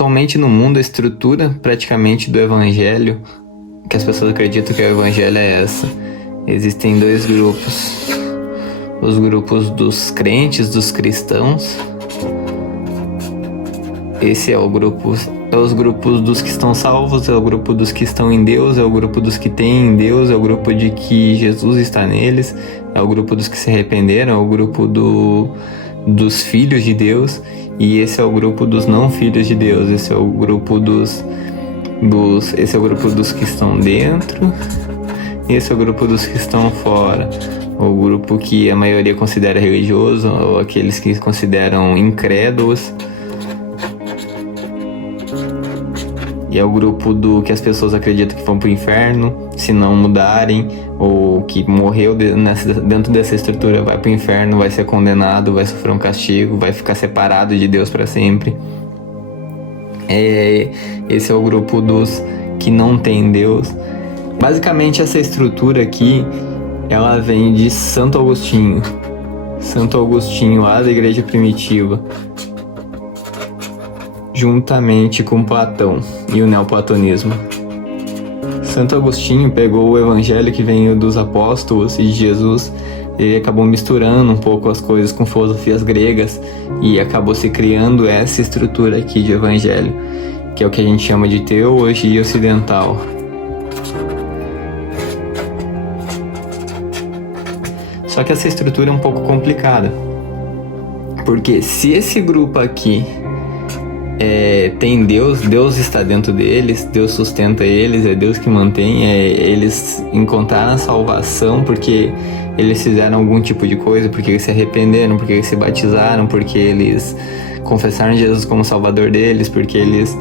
Atualmente no mundo, a estrutura praticamente do evangelho, que as pessoas acreditam que o evangelho é essa. Existem dois grupos. Os grupos dos crentes, dos cristãos. Esse é o grupo, os grupos dos que estão salvos, é o grupo dos que estão em Deus, é o grupo dos que têm em Deus, é o grupo de que Jesus está neles, é o grupo dos que se arrependeram, é o grupo dos filhos de Deus, e esse é o grupo dos não filhos de Deus, esse é o grupo esse é o grupo dos que estão dentro, e esse é o grupo dos que estão fora. O grupo que a maioria considera religioso, ou aqueles que consideram incrédulos. E é o grupo do que as pessoas acreditam que vão pro inferno se não mudarem, ou que morreu dentro dessa estrutura, vai pro inferno, vai ser condenado, vai sofrer um castigo, vai ficar separado de Deus para sempre. Esse é o grupo dos que não tem Deus. Basicamente essa estrutura aqui, ela vem de Santo Agostinho. Santo Agostinho, lá da igreja primitiva, juntamente com Platão e o neoplatonismo. Santo Agostinho pegou o evangelho que veio dos apóstolos e de Jesus, ele acabou misturando um pouco as coisas com filosofias gregas e acabou se criando essa estrutura aqui de evangelho, que é o que a gente chama de teologia ocidental. Só que essa estrutura é um pouco complicada, porque se esse grupo aqui tem Deus, Deus está dentro deles, Deus sustenta eles, é Deus que mantém, eles encontraram a salvação porque eles fizeram algum tipo de coisa, porque eles se arrependeram, porque eles se batizaram, porque eles confessaram Jesus como Salvador deles, porque eles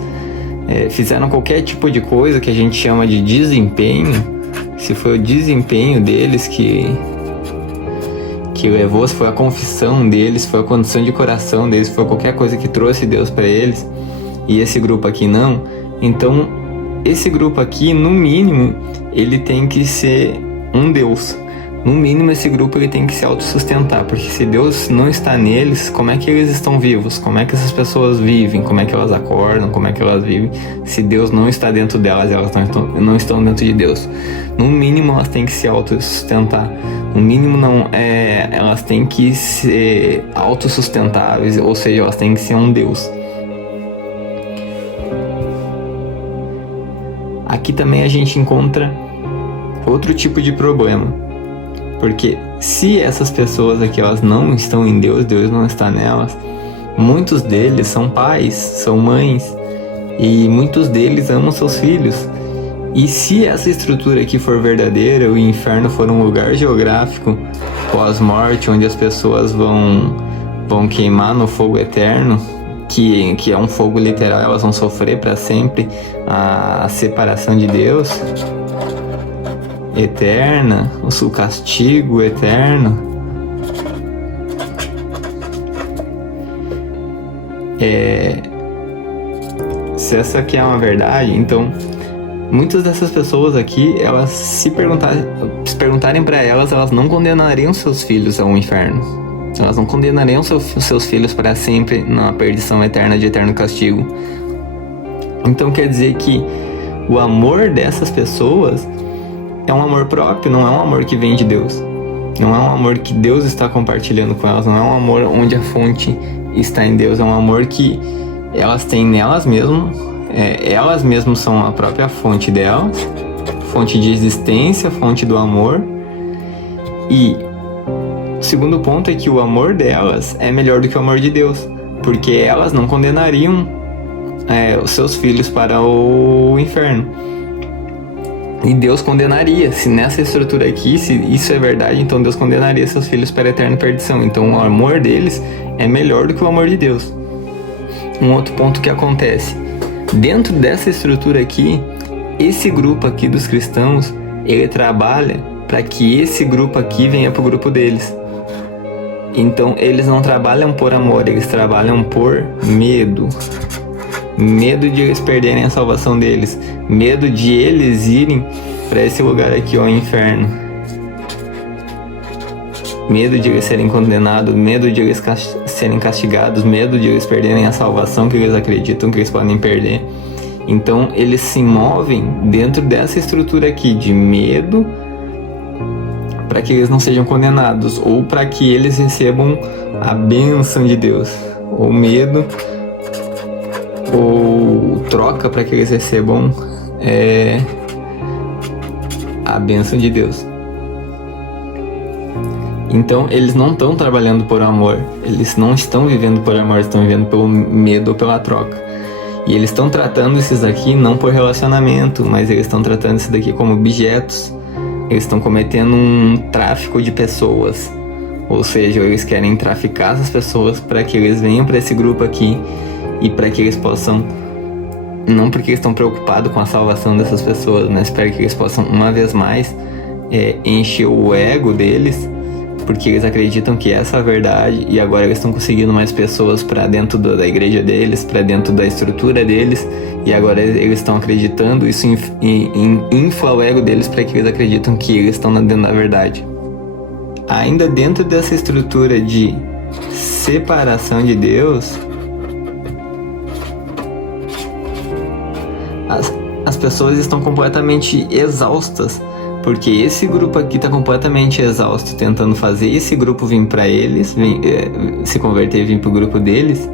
fizeram qualquer tipo de coisa que a gente chama de desempenho. Se foi o desempenho deles que levou, se foi a confissão deles, foi a condição de coração deles, foi qualquer coisa que trouxe Deus para eles, e esse grupo aqui não, então esse grupo aqui, no mínimo, ele tem que ser um Deus. No mínimo, esse grupo ele tem que se autossustentar, porque se Deus não está neles, como é que eles estão vivos? Como é que essas pessoas vivem? Como é que elas acordam? Como é que elas vivem? Se Deus não está dentro delas, elas não estão dentro de Deus. No mínimo, elas têm que se autossustentar. No mínimo, elas têm que ser autossustentáveis, ou seja, elas têm que ser um Deus. Aqui também a gente encontra outro tipo de problema. Porque se essas pessoas aqui elas não estão em Deus, Deus não está nelas, muitos deles são pais, são mães, e muitos deles amam seus filhos. E se essa estrutura aqui for verdadeira, o inferno for um lugar geográfico pós-morte, onde as pessoas vão queimar no fogo eterno, que é um fogo literal, elas vão sofrer para sempre a separação de Deus eterna, o castigo eterno. Se essa aqui é uma verdade, então muitas dessas pessoas aqui, elas se perguntarem para elas, elas não condenariam seus filhos ao inferno. Elas não condenariam seus filhos para sempre na perdição eterna de eterno castigo. Então quer dizer que o amor dessas pessoas é um amor próprio, não é um amor que vem de Deus. Não é um amor que Deus está compartilhando com elas, não é um amor onde a fonte está em Deus, é um amor que elas têm nelas mesmas, elas mesmas são a própria fonte delas, fonte de existência, fonte do amor. E o segundo ponto é que o amor delas é melhor do que o amor de Deus, porque elas não condenariam os seus filhos para o inferno. E Deus condenaria, se nessa estrutura aqui, se isso é verdade, então Deus condenaria seus filhos para a eterna perdição. Então o amor deles é melhor do que o amor de Deus. Um outro ponto que acontece, dentro dessa estrutura aqui, esse grupo aqui dos cristãos, ele trabalha para que esse grupo aqui venha para o grupo deles. Então eles não trabalham por amor, eles trabalham por medo. Medo de eles perderem a salvação deles, medo de eles irem para esse lugar aqui, o inferno. medo de eles serem condenados, medo de eles serem castigados, medo de eles perderem a salvação que eles acreditam que eles podem perder. Então eles se movem dentro dessa estrutura aqui de medo para que eles não sejam condenados, ou para que eles recebam a bênção de Deus, ou medo, ou troca para que eles recebam a bênção de Deus. Então eles não estão trabalhando por amor, eles não estão vivendo por amor, estão vivendo pelo medo ou pela troca. E eles estão tratando esses daqui não por relacionamento, mas eles estão tratando esses daqui como objetos. Eles estão cometendo um tráfico de pessoas, ou seja, eles querem traficar essas pessoas para que eles venham para esse grupo aqui e para que eles possam, não porque eles estão preocupados com a salvação dessas pessoas, mas para que eles possam uma vez mais encher o ego deles, porque eles acreditam que essa é a verdade e agora eles estão conseguindo mais pessoas para dentro da igreja deles, para dentro da estrutura deles, e agora eles estão acreditando, isso infla o ego deles para que eles acreditam que eles estão dentro da verdade. Ainda dentro dessa estrutura de separação de Deus, as pessoas estão completamente exaustas, porque esse grupo aqui está completamente exausto, tentando fazer esse grupo vir para eles, se converter e vir para o grupo deles.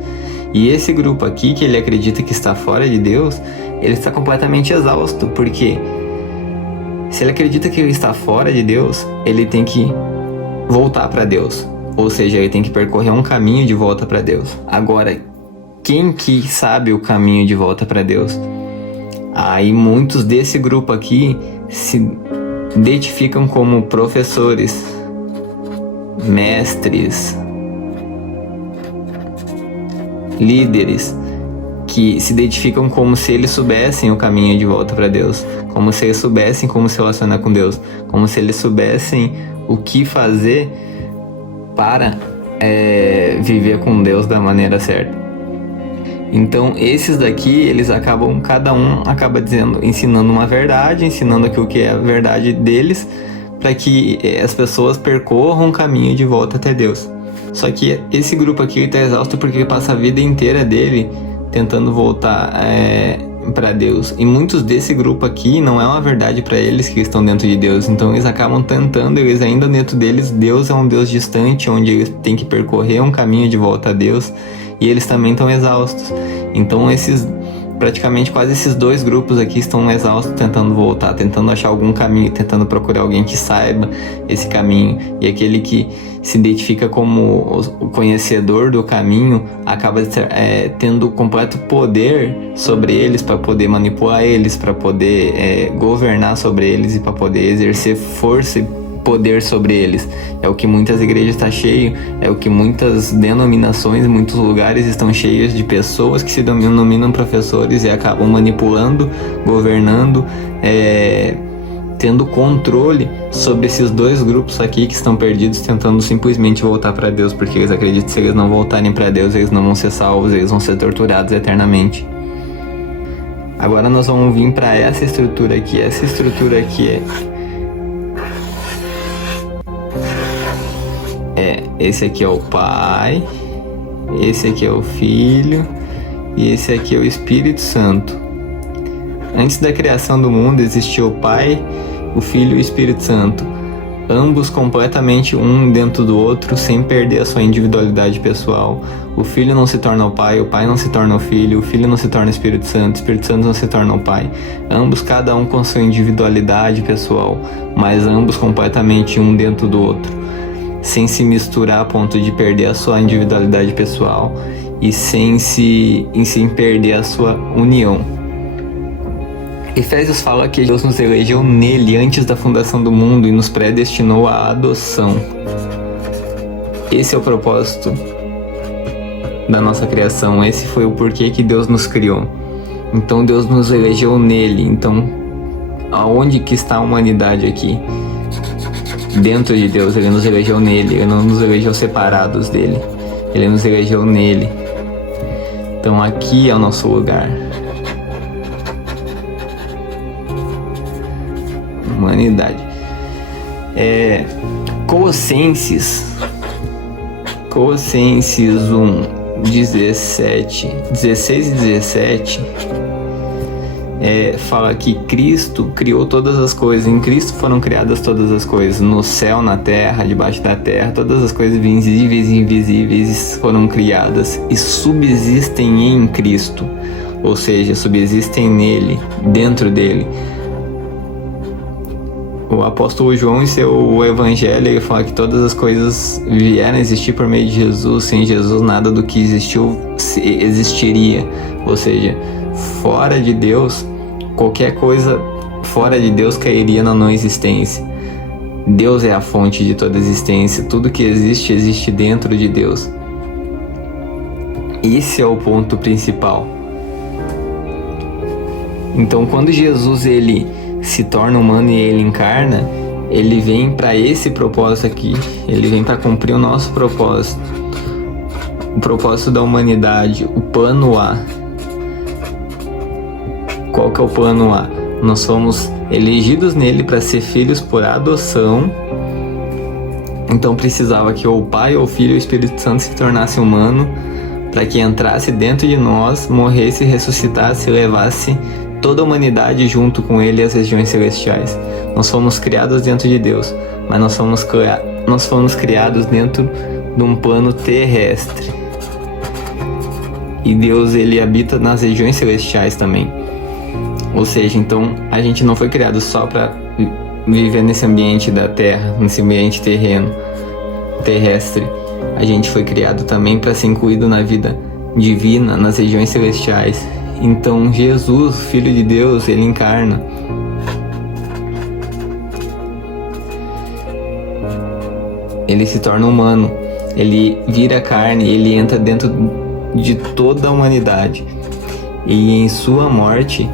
E esse grupo aqui, que ele acredita que está fora de Deus, ele está completamente exausto, porque se ele acredita que ele está fora de Deus, ele tem que voltar para Deus. Ou seja, ele tem que percorrer um caminho de volta para Deus. Agora, quem que sabe o caminho de volta para Deus? Aí muitos desse grupo aqui se identificam como professores, mestres, líderes, que se identificam como se eles soubessem o caminho de volta para Deus, como se eles soubessem como se relacionar com Deus, como se eles soubessem o que fazer para viver com Deus da maneira certa. Então esses daqui, eles acabam, cada um acaba ensinando uma verdade, ensinando aquilo que é a verdade deles, para que as pessoas percorram um caminho de volta até Deus. Só que esse grupo aqui está exausto porque ele passa a vida inteira dele tentando voltar para Deus. E muitos desse grupo aqui não é uma verdade para eles que estão dentro de Deus. Então eles acabam tentando, eles ainda dentro deles, Deus é um Deus distante, onde eles têm que percorrer um caminho de volta a Deus. E eles também estão exaustos. Então praticamente quase esses dois grupos aqui estão exaustos, tentando voltar, tentando achar algum caminho, tentando procurar alguém que saiba esse caminho. E aquele que se identifica como o conhecedor do caminho acaba tendo completo poder sobre eles, para poder manipular eles, para poder governar sobre eles e para poder exercer força e poder sobre eles. É o que muitas igrejas estão cheias, é o que muitas denominações, muitos lugares estão cheios de pessoas que se denominam professores e acabam manipulando, governando, tendo controle sobre esses dois grupos aqui que estão perdidos, tentando simplesmente voltar para Deus, porque eles acreditam que se eles não voltarem para Deus, eles não vão ser salvos, eles vão ser torturados eternamente. Agora nós vamos vir para essa estrutura aqui. Essa estrutura aqui esse aqui é o Pai, esse aqui é o Filho e esse aqui é o Espírito Santo. Antes da criação do mundo existia o Pai, o Filho e o Espírito Santo, ambos completamente um dentro do outro, sem perder a sua individualidade pessoal. O Filho não se torna o Pai não se torna o Filho não se torna o Espírito Santo não se torna o Pai. Ambos, cada um com sua individualidade pessoal, mas ambos completamente um dentro do outro, sem se misturar a ponto de perder a sua individualidade pessoal e sem perder a sua união. Efésios fala que Deus nos elegeu nele antes da fundação do mundo e nos predestinou à adoção. Esse é o propósito da nossa criação, esse foi o porquê que Deus nos criou. Então Deus nos elegeu nele. Então, aonde que está a humanidade aqui? Dentro de Deus. Ele nos elegeu nele, ele não nos elegeu separados dele, ele nos elegeu nele. Então aqui é o nosso lugar. Humanidade. Colossenses 1, 16 e 17 fala que Cristo criou todas as coisas. Em Cristo foram criadas todas as coisas, no céu, na terra, debaixo da terra. Todas as coisas visíveis e invisíveis foram criadas e subsistem em Cristo, ou seja, subsistem nele, dentro dele. O apóstolo João, em seu evangelho, ele fala que todas as coisas vieram a existir por meio de Jesus. Sem Jesus, nada do que existiu existiria. Ou seja, fora de Deus, qualquer coisa fora de Deus cairia na não existência. Deus é a fonte de toda existência. Tudo que existe, existe dentro de Deus. Esse é o ponto principal. Então, quando Jesus ele se torna humano e ele encarna, ele vem para esse propósito aqui. Ele vem para cumprir o nosso propósito, o propósito da humanidade, o plano A. Qual que é o plano A? Nós somos elegidos nele para ser filhos por adoção. Então precisava que ou o Pai, ou o Filho, ou o Espírito Santo se tornasse humano, para que entrasse dentro de nós, morresse, ressuscitasse e levasse toda a humanidade junto com ele às regiões celestiais. Nós fomos criados dentro de Deus, mas nós fomos criados dentro de um plano terrestre. E Deus ele habita nas regiões celestiais também. Ou seja, então a gente não foi criado só para viver nesse ambiente da terra, nesse ambiente terrestre. A gente foi criado também para ser incluído na vida divina, nas regiões celestiais. Então Jesus, Filho de Deus, ele encarna. Ele se torna humano, ele vira carne, ele entra dentro de toda a humanidade. E em sua morte,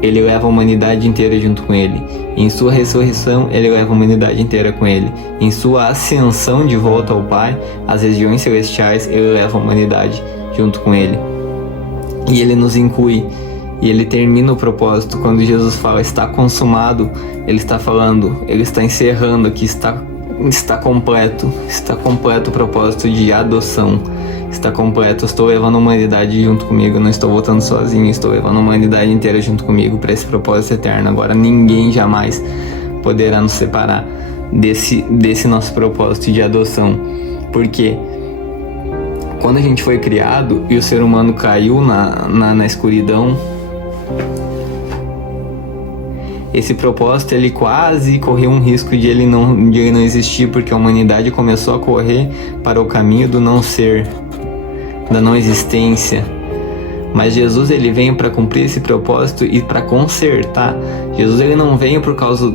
ele leva a humanidade inteira junto com ele. Em sua ressurreição, ele leva a humanidade inteira com ele. Em sua ascensão de volta ao Pai, às regiões celestiais, ele leva a humanidade junto com ele. E ele nos inclui, e ele termina o propósito. Quando Jesus fala está consumado, ele está falando, ele está encerrando aqui, está completo o propósito de adoção. Está completo, eu estou levando a humanidade junto comigo, eu não estou voltando sozinho, estou levando a humanidade inteira junto comigo para esse propósito eterno. Agora ninguém jamais poderá nos separar desse nosso propósito de adoção. Porque quando a gente foi criado e o ser humano caiu na escuridão, esse propósito ele quase correu um risco de ele não existir, porque a humanidade começou a correr para o caminho do não ser, da não existência. Mas Jesus ele veio para cumprir esse propósito e para consertar. Jesus ele não veio por causa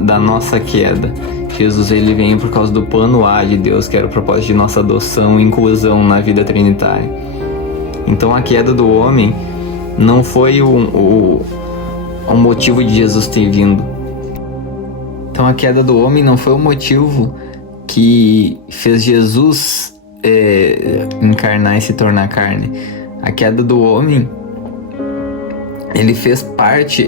da nossa queda. Jesus ele veio por causa do plano A de Deus, que era o propósito de nossa adoção e inclusão na vida trinitária. Então a queda do homem não foi o motivo de Jesus ter vindo. Então a queda do homem não foi o motivo que fez Jesus encarnar e se tornar carne. A queda do homem, ele fez parte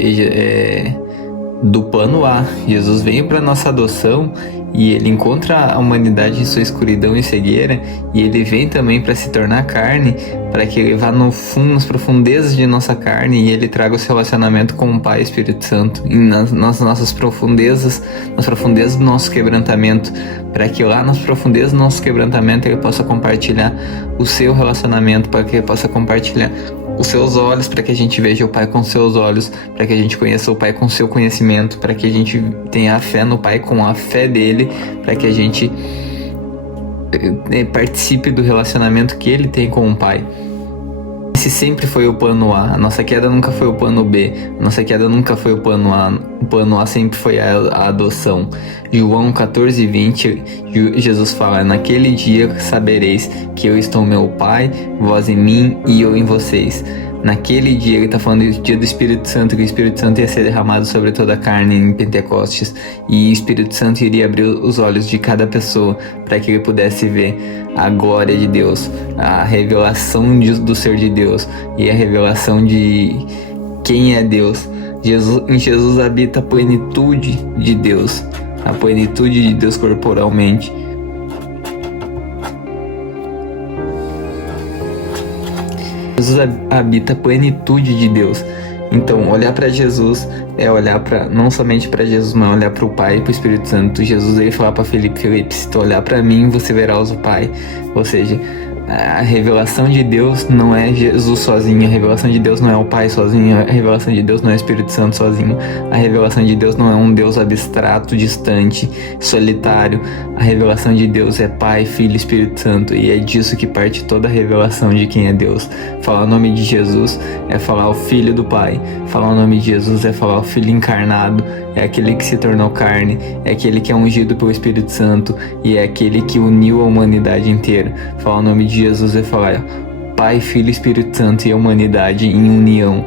do plano A. Jesus veio para nossa adoção e ele encontra a humanidade em sua escuridão e cegueira, e ele vem também para se tornar carne, para que ele vá no fundo, nas profundezas de nossa carne, e ele traga o seu relacionamento com o Pai e Espírito Santo, e nas nossas profundezas, nas profundezas do nosso quebrantamento, para que lá nas profundezas do nosso quebrantamento ele possa compartilhar o seu relacionamento, para que ele possa compartilhar os seus olhos, para que a gente veja o Pai com seus olhos, para que a gente conheça o Pai com seu conhecimento, para que a gente tenha a fé no Pai com a fé dele, para que a gente participe do relacionamento que ele tem com o Pai. Esse sempre foi o plano A. A nossa queda nunca foi o plano B. A nossa queda nunca foi o plano A. O plano A sempre foi a adoção. João 14:20, Jesus fala: naquele dia sabereis que eu estou no meu Pai, vós em mim e eu em vocês. Naquele dia, ele está falando do dia do Espírito Santo, que o Espírito Santo ia ser derramado sobre toda a carne em Pentecostes, e o Espírito Santo iria abrir os olhos de cada pessoa para que ele pudesse ver a glória de Deus, a revelação do ser de Deus e a revelação de quem é Deus. Em Jesus habita a plenitude de Deus. a plenitude de Deus corporalmente. Jesus habita a plenitude de Deus. Então, olhar para Jesus é olhar para não somente para Jesus, mas olhar para o Pai e para o Espírito Santo. Jesus ele fala para Felipe, se tu olhar para mim, você verás o Pai. Ou seja, a revelação de Deus não é Jesus sozinho, a revelação de Deus não é o Pai sozinho, a revelação de Deus não é o Espírito Santo sozinho, a revelação de Deus não é um Deus abstrato, distante, solitário. A revelação de Deus é Pai, Filho e Espírito Santo, e é disso que parte toda a revelação de quem é Deus. Falar o nome de Jesus é falar o Filho do Pai, falar o nome de Jesus é falar o Filho encarnado, é aquele que se tornou carne, é aquele que é ungido pelo Espírito Santo e é aquele que uniu a humanidade inteira. Falar o nome de Jesus é falar Pai, Filho, Espírito Santo e a humanidade em união.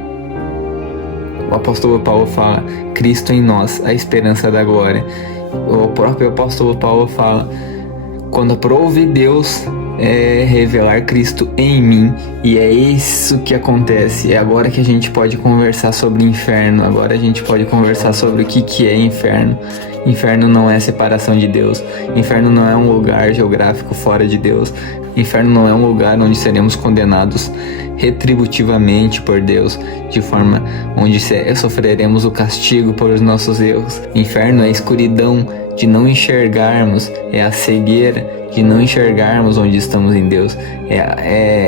O apóstolo Paulo fala Cristo em nós, a esperança da glória. O próprio apóstolo Paulo fala: quando aprove Deus revelar Cristo em mim, e é isso que acontece. É agora que a gente pode conversar sobre inferno, agora a gente pode conversar sobre o que é inferno. Inferno não é separação de Deus, inferno não é um lugar geográfico fora de Deus, inferno não é um lugar onde seremos condenados retributivamente por Deus, de forma onde sofreremos o castigo por os nossos erros. Inferno é a escuridão de não enxergarmos, é a cegueira de não enxergarmos onde estamos em Deus.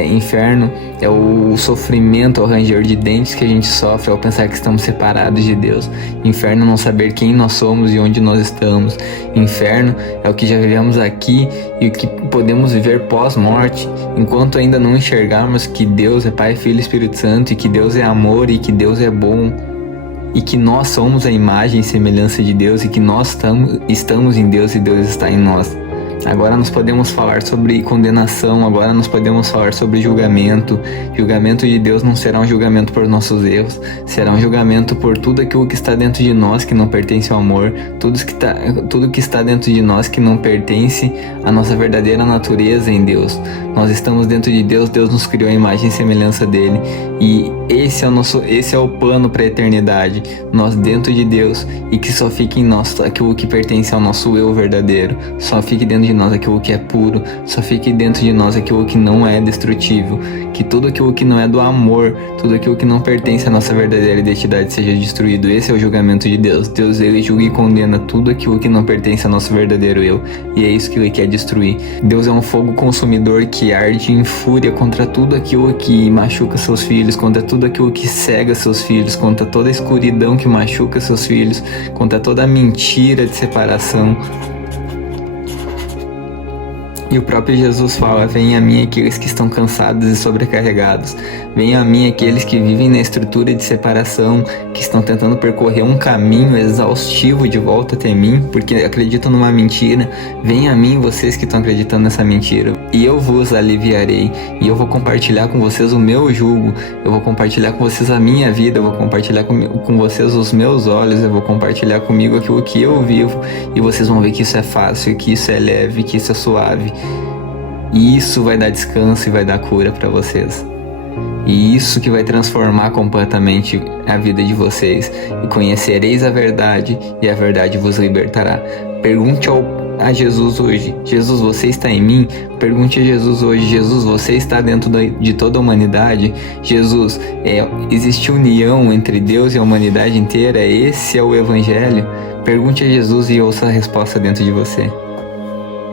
Inferno é o sofrimento, o ranger de dentes que a gente sofre ao pensar que estamos separados de Deus. Inferno é não saber quem nós somos e onde nós estamos. Inferno é o que já vivemos aqui e o que podemos viver pós-morte, enquanto ainda não enxergarmos que Deus é Pai, Filho e Espírito Santo, e que Deus é amor e que Deus é bom, e que nós somos a imagem e semelhança de Deus, e que nós estamos em Deus e Deus está em nós. Agora nós podemos falar sobre condenação, agora nós podemos falar sobre julgamento. Julgamento de Deus não será um julgamento por nossos erros, será um julgamento por tudo aquilo que está dentro de nós que não pertence ao amor, tudo que está dentro de nós que não pertence à nossa verdadeira natureza em Deus. Nós estamos dentro de Deus, Deus nos criou a imagem e semelhança dele, e esse é o plano para a eternidade, nós dentro de Deus, e que só fique em nós aquilo que pertence ao nosso eu verdadeiro, só fique dentro de nós aquilo que é puro, só fique dentro de nós aquilo que não é destrutível, que tudo aquilo que não é do amor, tudo aquilo que não pertence à nossa verdadeira identidade seja destruído. Esse é o julgamento de Deus. Deus ele julga e condena tudo aquilo que não pertence ao nosso verdadeiro eu, e é isso que ele quer destruir. Deus é um fogo consumidor que arde em fúria contra tudo aquilo que machuca seus filhos, contra tudo aquilo que cega seus filhos, contra toda a escuridão que machuca seus filhos, contra toda a mentira de separação. E o próprio Jesus fala: venham a mim aqueles que estão cansados e sobrecarregados. Venham a mim aqueles que vivem na estrutura de separação, que estão tentando percorrer um caminho exaustivo de volta até mim, porque acreditam numa mentira. Venham a mim vocês que estão acreditando nessa mentira, e eu vos aliviarei. E eu vou compartilhar com vocês o meu jugo, eu vou compartilhar com vocês a minha vida, eu vou compartilhar com vocês os meus olhos, eu vou compartilhar comigo aquilo que eu vivo, e vocês vão ver que isso é fácil, que isso é leve, que isso é suave. E isso vai dar descanso e vai dar cura para vocês. E isso que vai transformar completamente a vida de vocês. E conhecereis a verdade, e a verdade vos libertará. Pergunte a Jesus hoje: Jesus, você está em mim? Pergunte a Jesus hoje: Jesus, você está dentro de toda a humanidade? Jesus, existe união entre Deus e a humanidade inteira? Esse é o Evangelho? Pergunte a Jesus e ouça a resposta dentro de você.